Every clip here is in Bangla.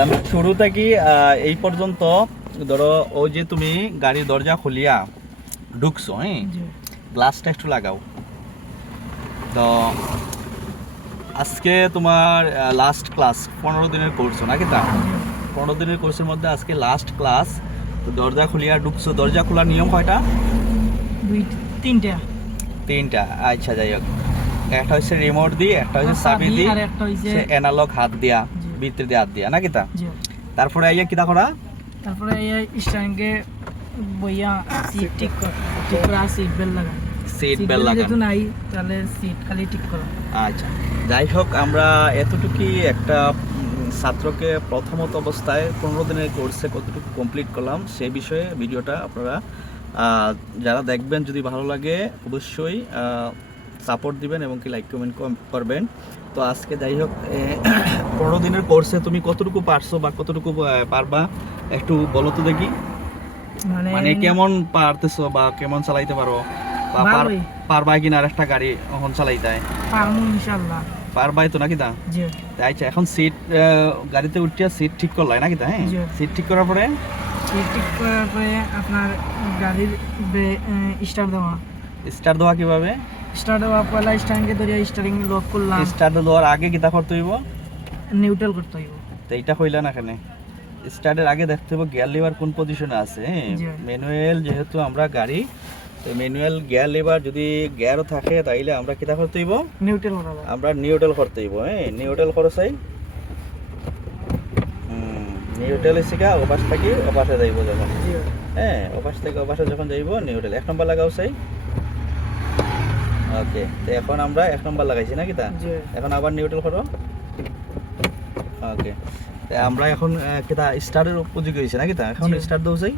আমি শুরু থেকে এই পর্যন্ত ধরো ওই যে তুমি গাড়ির দরজা খুলিয়া ঢুকছো, হ্যাঁ, গ্লাসটা একটু লাগাও। তো আজকে তোমার লাস্ট ক্লাস, 15 দিনের কোর্স নাকি? তা 15 দিনের কোর্সের মধ্যে আজকে লাস্ট ক্লাস। তো দরজা খুলিয়া ঢুকছো, দরজা খোলার নিয়ম কয়টা? তিনটা। আচ্ছা, যাই হোক, একটা হচ্ছে রিমোট দিয়ে, একটা হচ্ছে চাবি দিয়ে, সে অ্যানালগ হাত দিয়া, ভিতরে দিয়ে হাত দিয়া নাকি? তা তারপরে আইয়া কিটা করা? তারপরে এই স্ট্যান্ডে বইয়া সিট ঠিক করা, সিট বেল্ট লাগা। সিট বেল্ট লাগা যদি নাই তাহলে সিট খালি ঠিক করা। আচ্ছা, যাই হোক, আমরা এতটুকুই একটা ছাত্রকে প্রথমত অবস্থায় 15 দিনের কোর্সে কতটুকু কমপ্লিট করলাম সেই বিষয়ে ভিডিওটা আপনারা যারা দেখবেন, যদি ভালো লাগে অবশ্যই সাপোর্ট দিবেন এবং কি লাইক কমেন্ট করবেন। তো আজকে যাই হোক 15 দিনের কোর্সে তুমি কতটুকু পারছো বা কতটুকু পারবা একটু বলো তো দেখি। মানে কেমন পারতেছো বা কেমন চালাইতে পারো, বা পারবাই কিনা আরেকটা গাড়ি এখন চালাইতে? পারবো ইনশাআল্লাহ। পারবাই তো নাকি? তা জি। আচ্ছা, এখন সিট গাড়িতে উঠিয়া সিট ঠিক করলাই নাকি? তা হ্যাঁ, সিট ঠিক করার পরে আপনার গাড়ির স্টার্ট দেওয়া কিভাবে? স্টার্ট দেওয়া পয়লা স্টারিংকে ধরে স্টারিং লক করলাম। স্টার্ট দেওয়ার আগে কিটা করতে হইব? নিউট্রাল করতে হইব। তো এইটা কইলা না কেন? স্টার্টের আগে দেখতে হবে গিয়ার লিভার কোন পজিশনে আছে। ম্যানুয়াল যেহেতু আমরা গাড়ি, তো ম্যানুয়াল গিয়ার লিভার যদি গিয়ারও থাকে তাইলে আমরা কিটা করতে হইব? নিউট্রাল করা। আমরা নিউট্রাল করতে হইব। হ্যাঁ, নিউট্রাল করো চাই। নিউট্রাল এসে ওপাশ থেকে ওপাশে যাইব যখন, হ্যাঁ, ওপাশ থেকে ওপাশে যখন যাইব নিউট্রাল 1 নম্বর লাগাও চাই। ওকে, তো এখন আমরা 1 নম্বর লাগাইছি নাকি? তা এখন আবার নিউট্রাল করো। ওকে, তো আমরা এখন কিটা স্টার্টের উপযোগী হইছে নাকি? তা এখন স্টার্ট দাও চাই।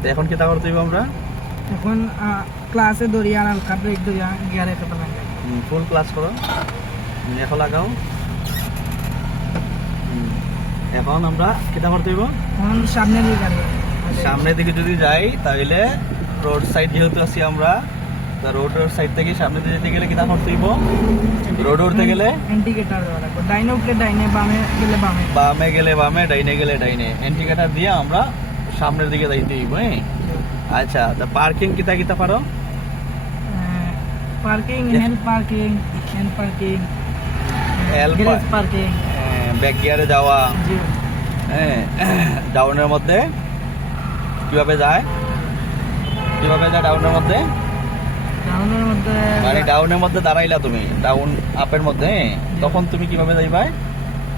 তো এখন কিটা করতে হইব? আমরা এখন ক্লাসে দরিয়া আর হালকা ব্রেক দরিয়া গিয়ারে কত লাগে। ফুল ক্লাস করো, এখন লাগাও। এখন আমরা কিটা করতে হইব? এখন সামনের দিকে গাড়ি, সামনের দিকে যদি যাই তাহলে রোড সাইড যেহেতু আছি আমরা, তা রোডের সাইড থেকে সামনে দিকে যেতে গেলে কিটা করতে হইব? রোড উঠতে গেলে ইন্ডিকেটর দেওয়া লাগবে। ডাইনে উঠলে ডাইনে, বামে গেলে বামে, বামে গেলে বামে, ডাইনে গেলে ডাইনে, ইন্ডিকেটর দিয়ে আমরা সামনের দিকে যাইতে হইব। হ্যাঁ, আচ্ছা, তা পার্কিং কিটা কিটা পারো? Parking, hand parking, garage parking, back গিয়ারে যাওয়া, হ্যাঁ, ডাউনের মধ্যে কিভাবে যায়? ডাউনের মধ্যে মানে ডাউনের মধ্যে দাঁড়াইলা তুমি, ডাউন আপের মধ্যে, তখন তুমি কিভাবে যাইবা?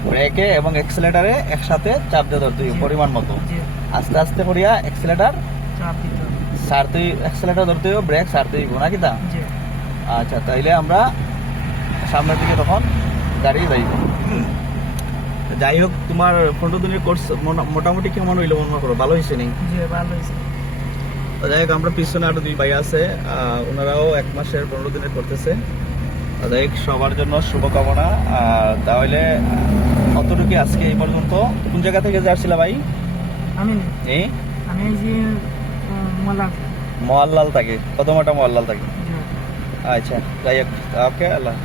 ব্রেকে এবং এক্সেলেটারে একসাথে চাপ দিয়ে ধরতে হইব পরিমাণ মতো। আস্তে আস্তে করিয়া এক্সেলেটার ছাড়তে, এক্সেলেটার ধরতে হইব, ব্রেক ছাড়তে হইব নাকি? তা আচ্ছা, তাইলে আমরা সামনের দিকে তখন গাড়ি যাইব। যাই হোক, তোমার 15 দিনের কোর্স মোটামুটি কেমন হইলো মনে করো? ভালো হয়েছে নি? যাই হোক, আমরা পিছনে আরো 2 ভাই আছে, ওনারাও 1 মাসের 15 দিনের করতেছে। যাই হোক, সবার জন্য শুভকামনা। তাহলে অতটুকু আজকে এই পর্যন্ত। কোন জায়গা থেকে যাচ্ছিল ভাই? আমি মহাল্লাল থাকি, কত মোটা মহাল্লাল থাকি। আচ্ছা, যাই হোক, ওকে, আল্লাহ।